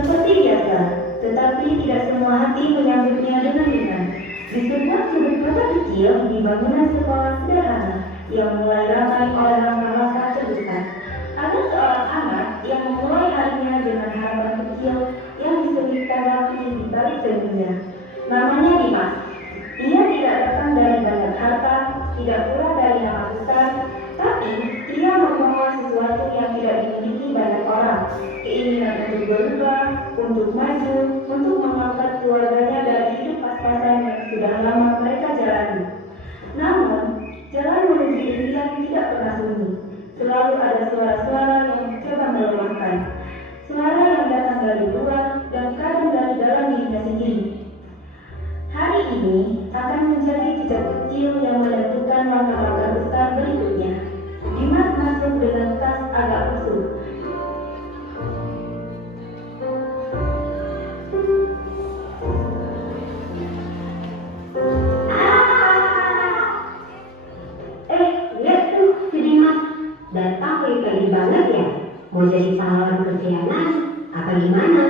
Seperti biasa, tetapi tidak semua hati menyambutnya dengan ringan. Di sebuah sudut kota kecil di bangunan sekolah sederhana yang mulai ramai oleh langkah-langkah terbesar, ada seorang anak yang memulai harinya dengan harapan kecil yang diselipkan rapi di balik senyumnya. Namanya Dimas. Ia tidak datang dari banyak harta, tidak pula dari nama besar, tapi ia membawa sesuatu yang tidak dimiliki banyak orang. Keinginan untuk berubah, untuk maju, untuk mengangkat keluarganya dari hidup pas-pasan yang sudah lama mereka jalani. Namun, jalan menuju impian tidak pernah sunyi. Selalu ada suara-suara yang mencoba melemahkan. Suara yang datang dari luar dan kadang dari dalam dirinya sendiri. Hari ini akan menjadi jejak kecil yang menentukan langkah-langkah besar berikutnya. Dimas masuk dengan tas agak kusut. Lihat tuh si Dimas. Datang pagi-pagi banget ya. Mau jadi pahlawan kesianan? Apa gimana?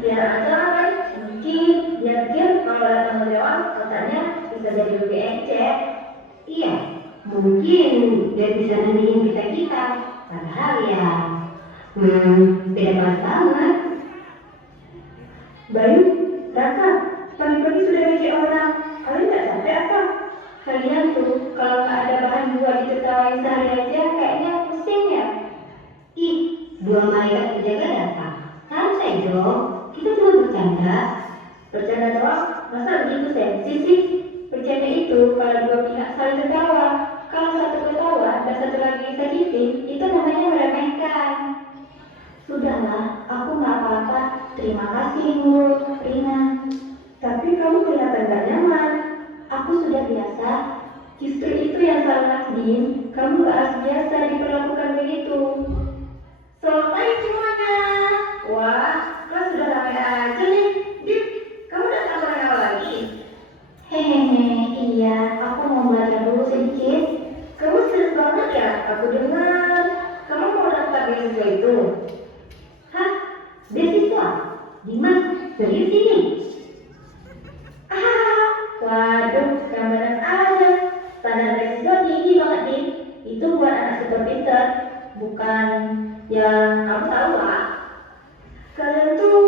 Biar aja kan. Mungkin dia kalau datang lewat katanya bisa jadi lebih encer. Iya, mungkin dia bisa nandingin kita-kita. Padahal ya, beda kelas banget. Bayu, Raka, pagi-pagi sudah ngejek orang. Kalian nggak capek apa? Kalian tuh kalau nggak ada bahan buat diketawain sehari aja kayaknya pusing ya. Ih, dua malaikat penjaga datang. Santai dong, kita cuma bercanda. Bercanda doang, masa begitu sensi sih? Bercanda itu kalau dua pihak saling tertawa. Kalau satu ketawa dan satu lagi sakitin, itu namanya meremehkan. Sudahlah, aku nggak apa-apa. Terima kasih, Bu, Rina. Tapi kamu kelihatan gak nyaman. Aku sudah biasa. Justru itu yang salah, Din. Kamu gak harus biasa diperlakukan begitu. Selesai semuanya. Wah, kelas sudah ramai aja nih. Din, kamu datang bareng apa lagi? Hehehe, iya. Aku mau belajar dulu sedikit. Kamu serius banget ya? Aku dengar. Kamu mau daftar beasiswa itu? Hah? Beasiswa? Dimas, serius ini? Waduh, gambaran aja. Standar beasiswa tinggi banget, Din. Itu buat anak super pinter. Bukan yang kamu tahu lah. Kalian tuh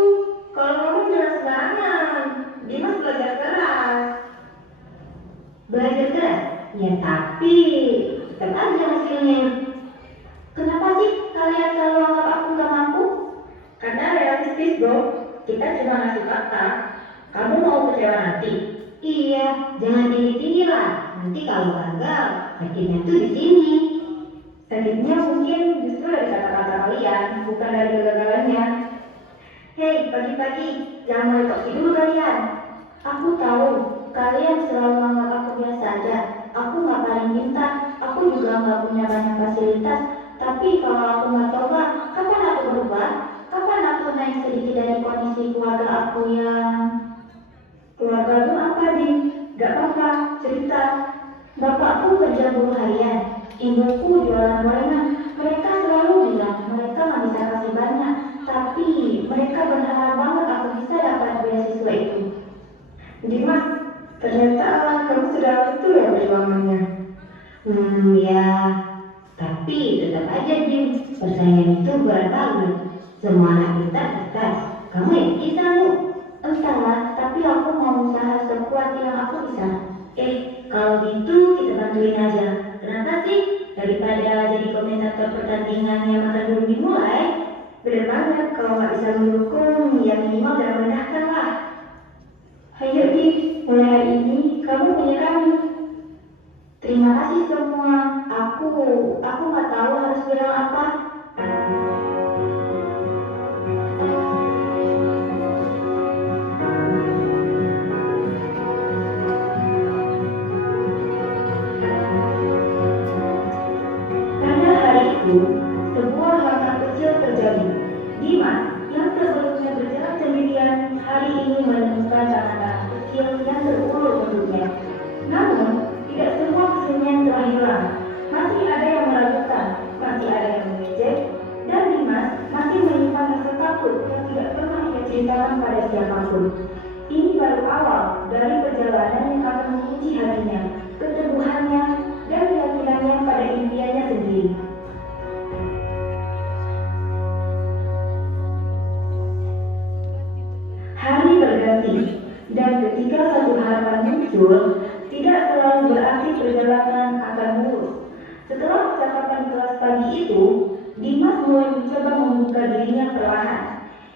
kalau ngomong jangan sembarangan. Dimas belajar keras. Belajar keras? Ya tapi tetap aja hasilnya. Kenapa sih kalian selalu anggap aku gak mampu? Karena realistis, bro. Kita cuma ngasih fakta. Kamu mau kecewa nanti? Iya, jangan tinggi-tinggi lah. Nanti kalau gagal, sakitnya tuh di sini. Sakitnya mungkin justru dari kata-kata kalian, bukan dari kegagalannya. Hei, pagi-pagi, jangan mulai toksi dulu kalian. Aku tahu, kalian selalu menganggap aku biasa aja. Aku gak paling pintar, aku juga gak punya banyak fasilitas. Tapi kalau aku gak coba, kapan aku berubah? Kapan aku naik sedikit dari kondisi keluarga aku yang... Keluargamu apa, Din? Gak apa-apa, cerita. Bapakku kerja buruh harian, ibuku jualan gorengan. Mereka selalu bilang mereka gak bisa kasih banyak, tapi mereka berharap banget aku bisa dapat beasiswa itu. Dimas, ternyata kamu sudah betul ya perjuangannya. Ya, tapi tetap aja Jim, persaingan itu berat banget. Semua anak kita cerdas. Kamu yang bisa lu. Entahlah, tapi aku mau usaha sekuat yang aku bisa. Kalau gitu kita bantuin aja. Kenapa sih? Daripada jadi komentator pertandingan yang akan belum dimulai. Bener banget, kalau nggak bisa mendukung, ya minimal jangan merendahkan lah. Ayo Di, mulai hari ini kamu punya kami. Terima kasih semua. Aku nggak tahu harus bilang apa. Sebuah langkah kecil terjadi. Dimas, yang sebelumnya berjalan sendirian, hari ini menemukan tanah kecil yang terulur untuknya. Namun, tidak semua kesunyian telah hilang. Masih ada yang meragukan, masih ada yang mengejek, dan Dimas masih menyimpan itu, Dimas mulai mencoba membuka dirinya perlahan.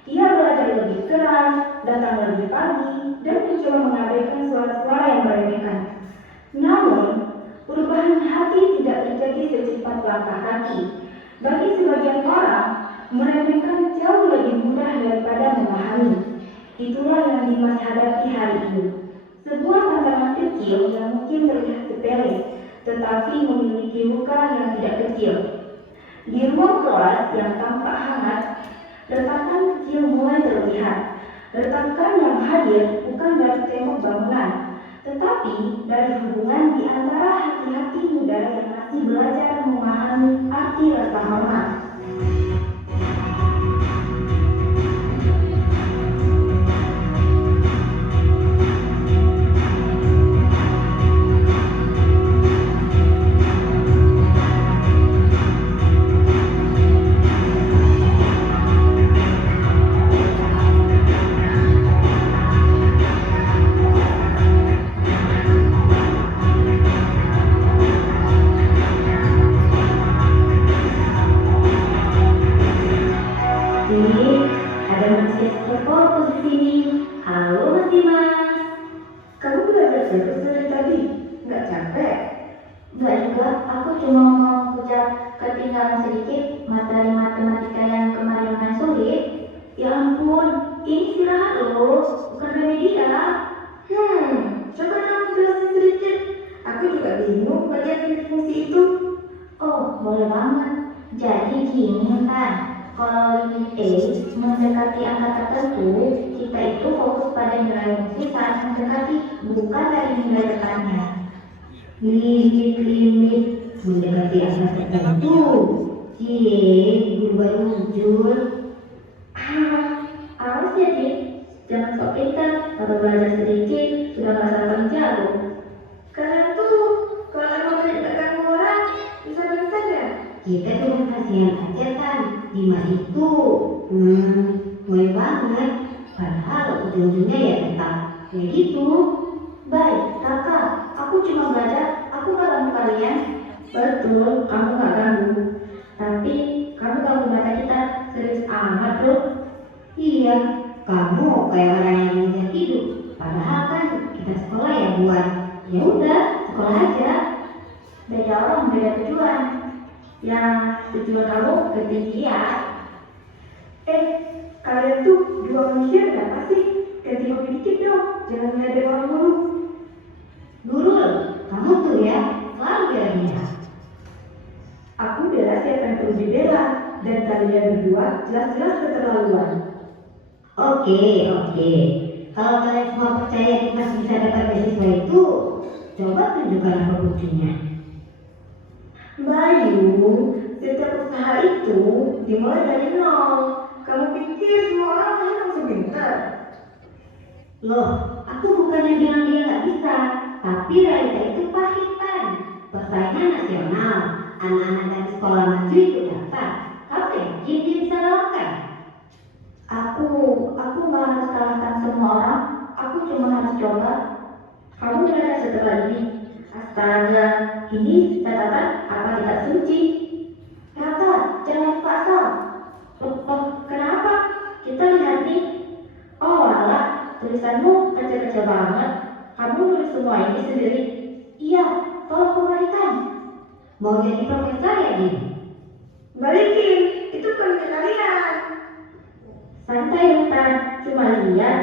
Ia belajar lebih keras, datang lebih pagi, dan mencoba mengabaikan suara-suara yang meremehkan. Namun, perubahan hati tidak terjadi secepat langkah kaki. Bagi sebagian orang, meremehkan jauh lebih mudah daripada memahami. Itulah yang Dimas hadapi hari ini. Sebuah tantangan kecil yang mungkin terlihat sepele, tetapi memiliki luka yang tidak kecil. Di ruang kelas yang tampak hangat, retakan kecil mulai terlihat. Retakan yang hadir bukan dari tembok bangunan, tetapi dari hubungan di antara hati-hati muda yang masih belajar memahami arti rasa hormat. Ada manusia fokus di sini. Halo Mas Dimas. Kamu belajar terus dari tadi? Nggak capek? Nggak juga, aku cuma mau kejar ketinggalan sedikit materi matematika yang kemarin kan sulit. Ya ampun, ini istirahat loh, bukan media. Coba kamu jelasin sedikit. Aku juga bingung bagian fungsi itu. Oh, boleh banget. Jadi gini kan, kalau limit A mendekati angka tertentu, kita itu fokus pada nilai fungsi saat mendekati, bukan dari nilai depannya. Limit mendekati angka tertentu. Guru baru muncul. Awas ya, Dit. Jangan sok pintar, baru belajar sedikit, sudah merasa paling jago. Kalian tuh, kalau emang banyak gak ganggu orang, bisa saja. Kita cuma kasihan aja kan. Dimas itu mulai banget. Padahal ujung-ujungnya ya tetap kayak gitu. Baik, kakak, aku cuma belajar, aku gak ganggu kalian. Betul, kamu gak ganggu. Tapi, kamu ganggu mata kita, serius amat loh. Iya, kamu kayak orang yang ngejar hidup. Padahal kan kita sekolah ya buat ya udah sekolah aja. Beda orang, beda tujuan. Yang tujuan kamu ketinggian. Kalian tuh dua manusia kenapa sih? Ganti hobi dikit dong, jangan ngeliatin orang mulu. Guru, kamu tuh ya selalu bela-bela. Aku bela siapa yang perlu dibela, dan kalian berdua jelas-jelas keterlaluan. Oke. Kalau kalian semua percaya Dimas bisa dapat beasiswa itu, coba tunjukkan apa buktinya. Bayu, setiap usaha itu dimulai dari nol. Kamu pikir semua orang pasti langsung pintar? Loh, aku bukannya bilang dia nggak bisa, tapi realita itu pahit kan. Persaingan nasional, anak-anak dari sekolah maju itu daftar. Kamu yakin dia bisa lakukan? Aku nggak harus kalahkan semua orang. Aku cuma harus coba. Kamu belajar setelah ini. Astaga, ini catatan apa tidak suci? Kakak, jangan pasal. Kenapa? Kita lihat nih. Oh alah, tulisanmu kecil-kecil banget. Kamu nulis semua ini sendiri? Iya, tolong kembalikan. Mau jadi profesor ya, Din? Balikin, itu kan kalian. Santai Intan, cuma lihat.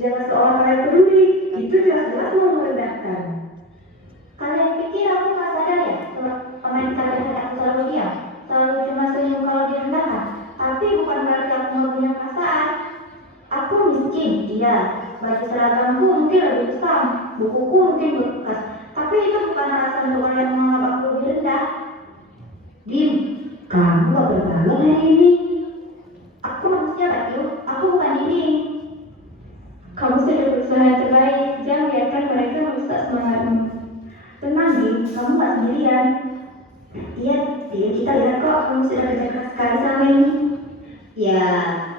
Jangan seolah kalian peduli, itu jelas-jelas mau merendahkan. Kalian pikir aku nggak sadar ya? Pemain kalian aku selalu diam, selalu cuma senyum kalau direndahkan. Tapi bukan berarti aku nggak punya perasaan. Aku miskin, iya. Baju seragamku mungkin lebih besar, bukuku mungkin bekas. Tapi itu bukan alasan untuk kalian menganggap aku lebih rendah. Dim, kamu gak berbangun hari ini. Aku manusia Bayu, aku bukan ini. Kamu sudah berusaha yang terbaik, jangan biarkan mereka merusak semangatmu. Tenang Dim, kamu gak sendirian. Iya, kita lihat kok kamu sudah kerja keras sekali sama ini. Ya,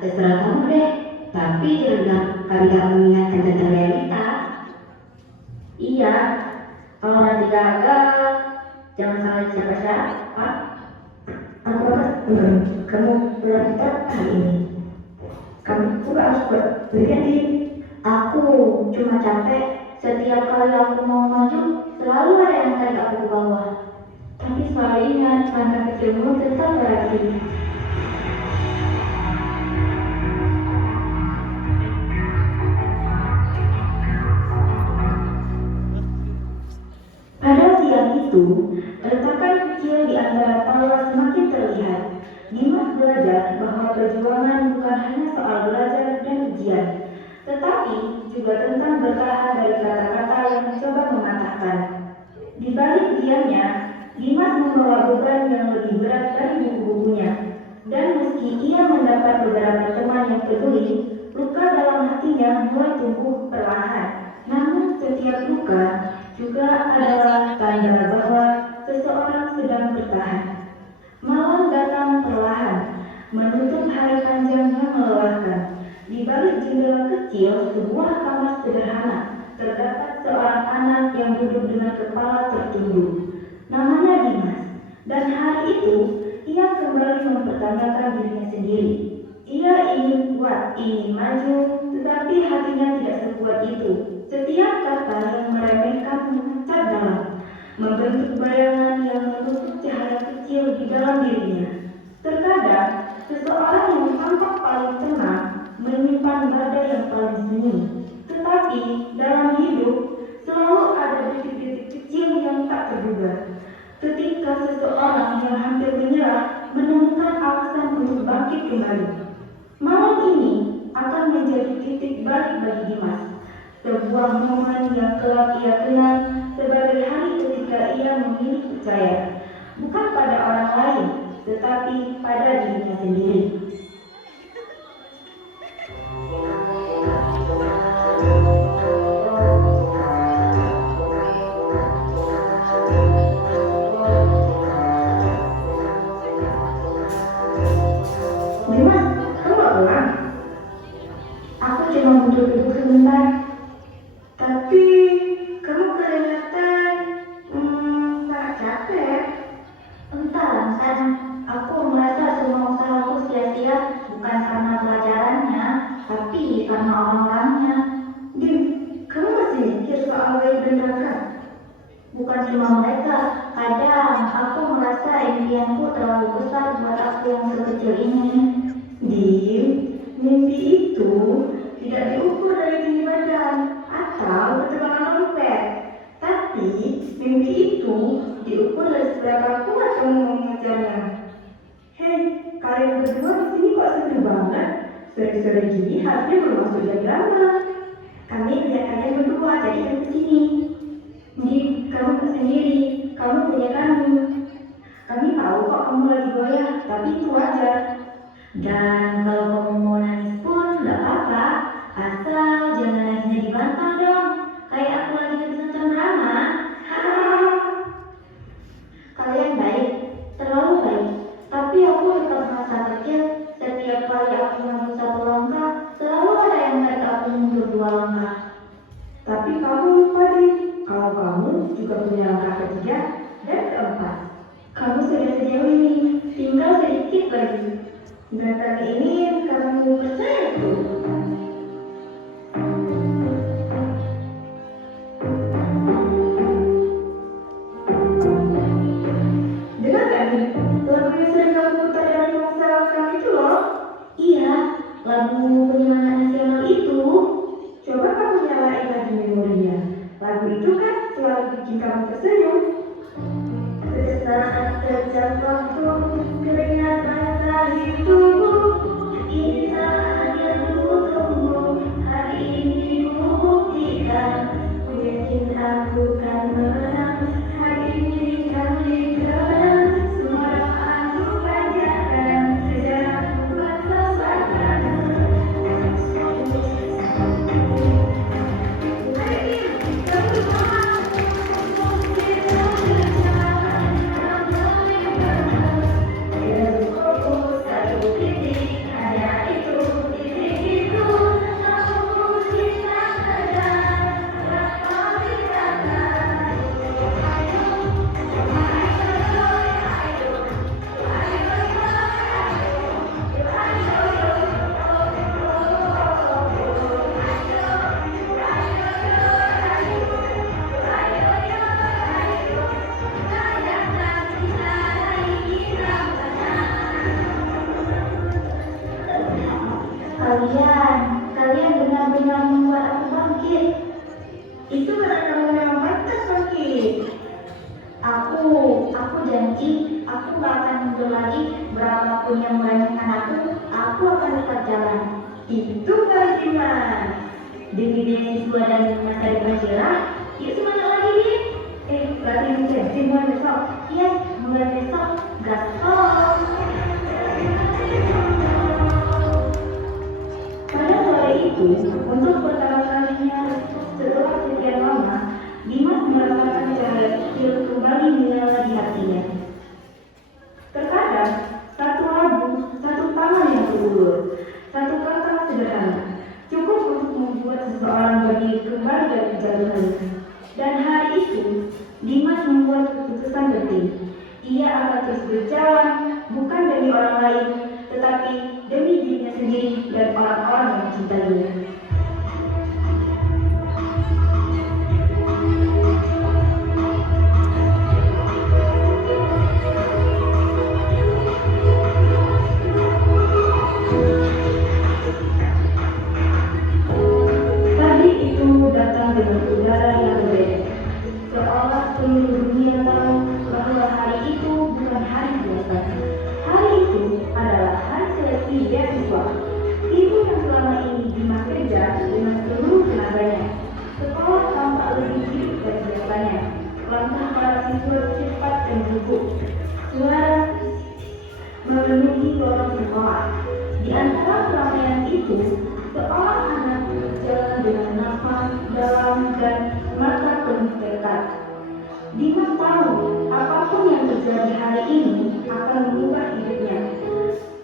terserah kamu deh. Tapi jangan kami gak mengingatkan tentang realita. Iya, kalau nanti gagal, jangan salah siapa-siapa. Kamu berantak hari ini. Kamu juga harus berganti. Aku cuma capek. Setiap kali aku mau maju, selalu ada yang tarik aku ke bawah. Tapi selalu ingat, langkah kecilmu tetap berarti. Pada siang itu, retakan kecil di antara tawa semakin terlihat. Dimas belajar bahwa perjuangan bukan hanya soal belajar dan ujian, tetapi juga tentang bertahan dari kata-kata yang mencoba mematahkan. Di balik diamnya, Dimas membawa beban yang lebih berat dari buku-bukunya. Dan meski ia mendapat beberapa teman yang peduli, luka dalam hatinya mulai tumbuh perlahan. Namun setiap luka juga adalah tanda bahwa seseorang sedang bertahan. Malam datang perlahan, menutup hari panjang yang melelahkan. Di balik jendela kecil sebuah kamar sederhana, terdapat seorang anak yang duduk dengan kepala tertunduk. Namanya Dimas, dan hari itu ia kembali mempertanyakan dirinya sendiri. Ia ingin kuat, ingin maju, tetapi hatinya tidak sekuat itu. Setiap kata yang meremehkan mengecat dalam, membentuk bayangan yang menutup cahaya kecil di dalam dirinya. Terkadang, seseorang yang tampak paling tenang menyimpan badai yang paling senyum. Tetapi dalam hidup selalu ada detik-detik kecil yang tak terduga. Ketika seseorang yang hampir menyerah menemukan alasan untuk bangkit kembali. Malam ini akan menjadi titik balik bagi Dimas. Sebuah momen yang kelak ia kenal sebagai hari ketika ia memilih percaya, bukan pada orang lain, tetapi pada dirinya sendiri. Dimas, kamu gak pulang? Aku cuma butuh duduk sebentar. Tapi kamu kelihatan sangat capek. Entah, aku merasa semua usahaku sia-sia, bukan karena pelajarannya, tapi karena orang-orangnya. Dim, kamu masih mikir soal baik dan neraka? Bukan cuma mereka, kadang aku merasa impianku terlalu besar buat aku yang sekecil ini. Dim, mimpi itu tidak diukur dari tinggi badan atau ketebalan dompet. Tapi mimpi itu diukur dari seberapa kuat kamu mengejarnya. Hei, kalian berdua di sini kok seru banget? Sore-sore gini harusnya belum masuk jam drama. Kami lihat kalian berdua, jadi ke sini. Dim, kamu sendiri, kamu punya kami. Kami tahu kok kamu lagi goyah, tapi itu wajar. Dan kalau kamu mau nangis pun gak apa-apa, asal jangan nangisnya dibantah dong, kayak aku lagi habis nonton drama. Kalian baik, terlalu baik, tapi aku tetap merasa kecil. Setiap kali aku maju satu langkah, selalu ada yang menarik aku mundur 2 langkah. Tapi kamu lupa nih, kalau kamu juga punya langkah ketiga dan keempat. Kamu sudah sejauh ini, tinggal sedikit lagi. Dan kali ini kamu percayaku. Dengar gak nih, lagu yang sering kamu putar dari ponsel kamu itu loh. Iya, lagu penyemangat nasional itu. Coba kamu nyalain lagi memorinya. Lagu itu kan selalu bikin kamu tersenyum. Sesaat sejak waktu keringat basah di tubuh, ini saat yang ku tunggu. Kalian benar-benar membuat aku bangkit. Itu karena kamu memang pantas bangkit. Aku janji, aku gak akan mundur lagi. Berapapun yang meremehkan aku akan tetap jalan. Itu Kak Dimas. Demi beasiswa dan masa depan cerah, yuk semangat lagi, Din. Latihan intensi mulai besok. Yes, mulai besok. Gaspol. Pada sore itu, untuk pertama kalinya setelah sekian lama, Dimas merasakan cahaya kecil kembali menyala di hatinya. Terkadang, satu lagu, satu tangan yang terulur, satu kata sederhana, cukup untuk membuat seseorang berdiri kembali dari kejatuhan. Dan hari itu, Dimas membuat keputusan penting. Ia akan terus berjalan, bukan demi orang lain, tetapi demi dirinya sendiri dan orang-orang yang mencintainya. Pagi itu datang dengan udara yang berbeda, seolah seluruh dunia tahu bahwa hari itu bukan hari biasa. Hari itu adalah hari seleksi beasiswa. Ibu yang selama ini Dimas kerja dengan seluruh tenaganya. Sekolah tampak lebih hidup dari biasanya. Langkah para siswa cepat dan gugup. Suara memenuhi lorong sekolah. Di antara keramaian itu, seorang anak berjalan dengan nafas dalam dan mata penuh tekad. Dimas tahu apapun yang terjadi hari ini akan mengubah hidupnya.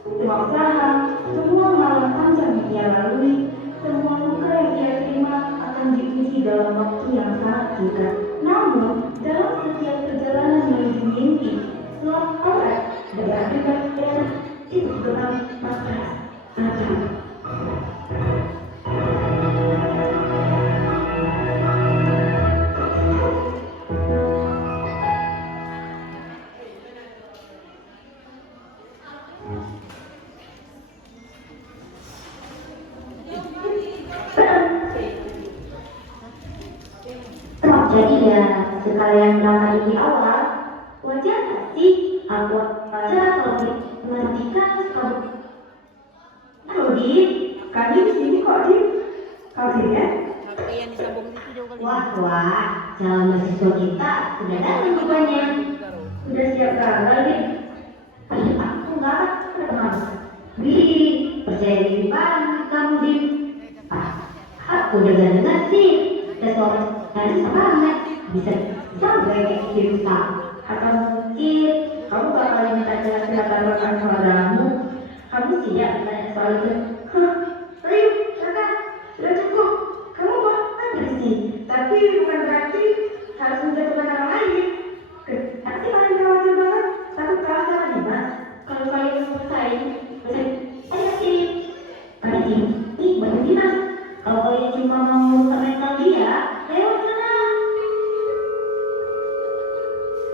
Semua usaha, semua malam panjang yang ia lalui, semua luka yang ia terima akan diuji dalam waktu yang sangat singkat. Namun, dalam setiap perjalanan menuju mimpi, selalu ada dekat daerah itu benar matras. Jadi ya, sekalian berangkat di awal, wajar gak sih aku baca kalau menghentikan kamu. Halo Din, kami di sini kok Din. Kau sini ya? Wah, calon mahasiswa kita sudah datang rupanya. Sudah siap tanggal Din? Aku nggak pernah. Wih, percaya diri banget kamu, Din. Aku dengar sih, seseorang dari banget bisa sampai kayak gitu. Atau mungkin kamu bakal minta jelas latar belakang keluargamu. Kamu siap ditanya soal itu? Ayo, kakak, sudah cukup. Kamu boleh berisi, tapi bukan berarti harus menjatuhkan orang lain. Nanti kalian khawatir banget, takut kalah sama Dimas. Kalau kalian selesai, ayo sih. Ini bantu Dimas. Kalau kalian cuma mau merusak mental dia, lewat sana.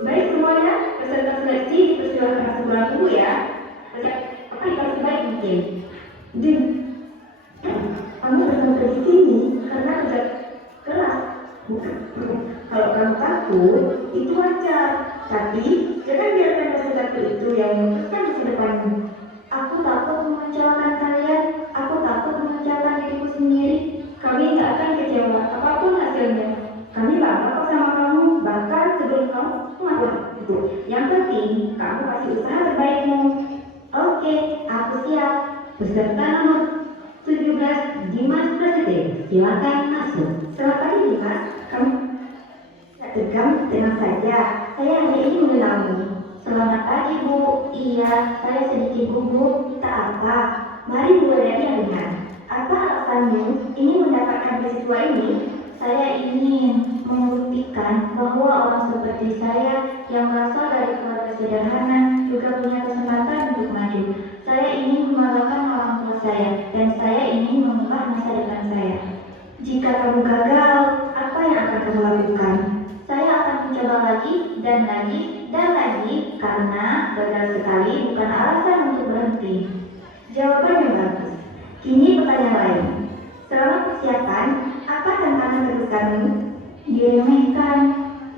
Baik semuanya, peserta seleksi dipersilakan masuk ruang tunggu ya. Apa yang paling baik mungkin? Din, kamu datang ke sini karena kerja keras. Bukan. Kalau kamu takut, itu wajar. Tapi jangan biarkan rasa takut itu yang memutuskan masa depanmu. Aku takut mengecewakan kalian. Aku takut mengecewakan diriku sendiri. Kami nggak akan kecewa apapun hasilnya. Kami bangga kok sama kamu, bahkan sebelum kamu melakukan itu. Yang penting, kamu kasih usaha terbaikmu. Oke, aku siap. Peserta nomor 17, Dimas Presiden, silakan masuk. Selamat pagi Dimas, kamu tidak tegang, tenang saja. Saya hanya ingin mengenalmu. Selamat pagi Bu. Iya, saya sedikit gugup. Tak apa. Mari mulai dari yang ringan. Apa alasanmu ingin mendapatkan beasiswa ini? Saya ingin membuktikan bahwa orang seperti saya yang berasal dari keluarga sederhana juga punya kesempatan untuk maju. Saya ingin membanggakan orang tua saya dan saya ingin mengubah masa depan saya. Jika kamu gagal, apa yang akan kamu lakukan? Saya akan mencoba lagi dan lagi dan lagi karena gagal sekali bukan alasan untuk berhenti. Jawaban yang bagus. Kini pertanyaan lain. Selama persiapan, apa tantangan terbesarmu? Diremehkan,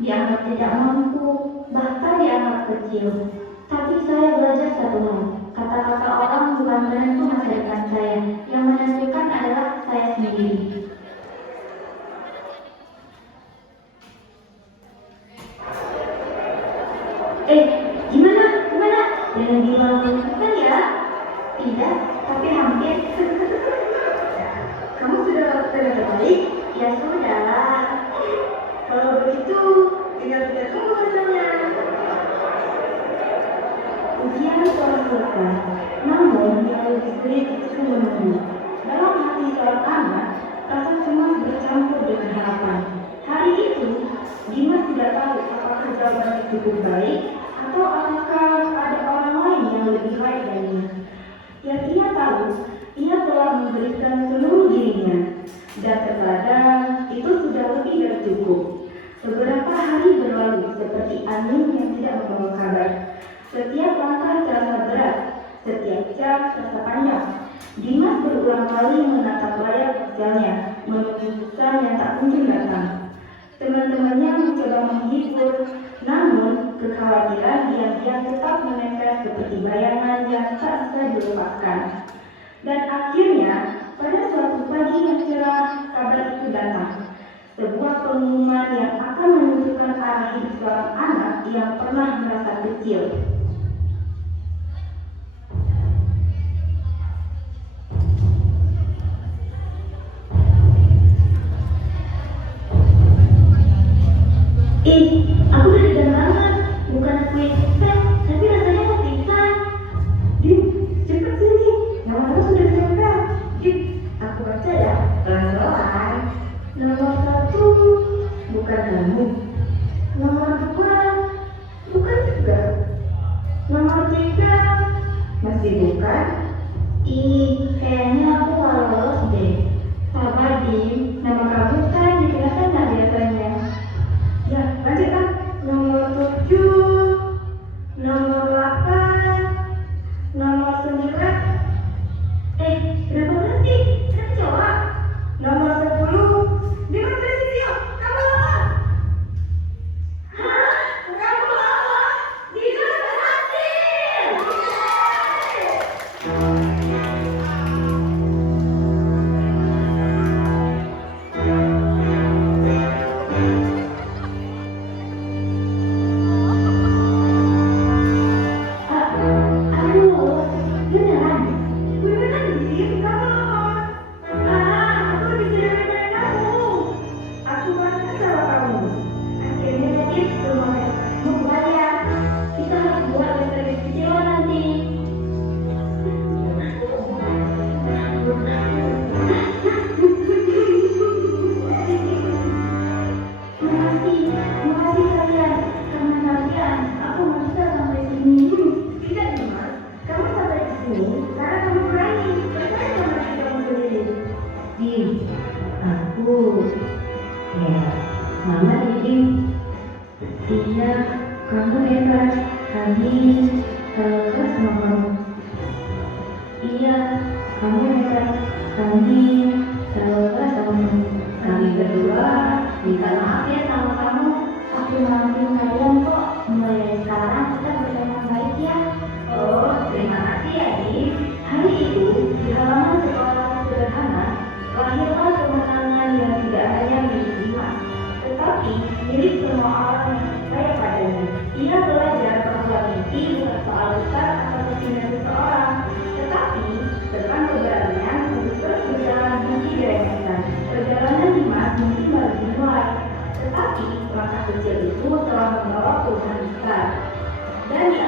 dianggap tidak mampu, bahkan dianggap kecil. Tapi saya belajar satu hal. Kata-kata orang bukan menentu masa depan saya. Yang menentukan adalah saya sendiri. Gimana? Gimana? Jangan bilang bukan ya? Tidak, tapi hampir. Kamu sudah lakukan yang terbaik? Ya sudahlah. Kalau begitu, tinggal kita tunggu hasilnya. Ujian telah selesai, namun yang lebih sulit itu menunggu. Dalam hati seorang anak, rasa cemas bercampur dengan harapan. Hari itu, Dimas tidak tahu apakah jawaban itu cukup baik atau apakah ada orang lain yang lebih baik darinya. Yang ia tahu, ia telah memberikan seluruh dirinya, dan terkadang itu sudah lebih dari cukup. Beberapa hari berlalu seperti angin yang tidak membawa kabar. Setiap langkah terasa berat, setiap jam terasa panjang. Dimas berulang kali menatap layar ponselnya, menunggu pesan yang tak mungkin datang. Teman-temannya mencoba menghibur, namun kekhawatiran diam-diam tetap menempel seperti bayangan yang tak bisa dilepaskan. Dan akhirnya, pada suatu pagi yang cerah, kabar itu datang. Sebuah pengumuman yang akan menentukan arah hidup seorang anak yang pernah merasa kecil. Aku udah degan banget. Bukan kue instan, tapi rasanya mau pingsan. Dim, cepet sini. Nama sudah ditempel. Dim, aku baca ya. Pelan-pelan. Nomor 1, bukan kamu. Nomor 2, bukan juga. Nomor 3, masih bukan. Kayaknya aku malah lolos deh. Sabar, Dim. Nama kamu kan dikirakan nggak biasanya. Ya, lanjut kan. Nomor 7, nomor 8, nomor 9. Berapa berarti? Kan jawab. Nomor 10, Dimas Presitio, kamu lolos. Hah? Kamu lolos? Dimas berhasil! Mama Didi, iya, kamu hebat. Kami selalu sama kamu. Iya, kamu hebat. Kami selalu sama kamu. Kami berdua minta maaf ya sama kamu. Aku maafin kalian kok. Mulai dari sekarang kita berteman baik ya. Oh, terima kasih ya, Di. Hari itu di halaman sekolah sederhana lahirlah kemenangan yang tidak hanya milik Dimas, tetapi milik semua orang yang percaya padanya. Ia belajar bahwa mimpi bukan soal besar atau kecilnya seseorang, tetapi tentang keberanian untuk terus berjalan meski diremehkan. Perjalanan Dimas mungkin baru dimulai, tetapi langkah kecil itu telah membawa perubahan besar. Dan di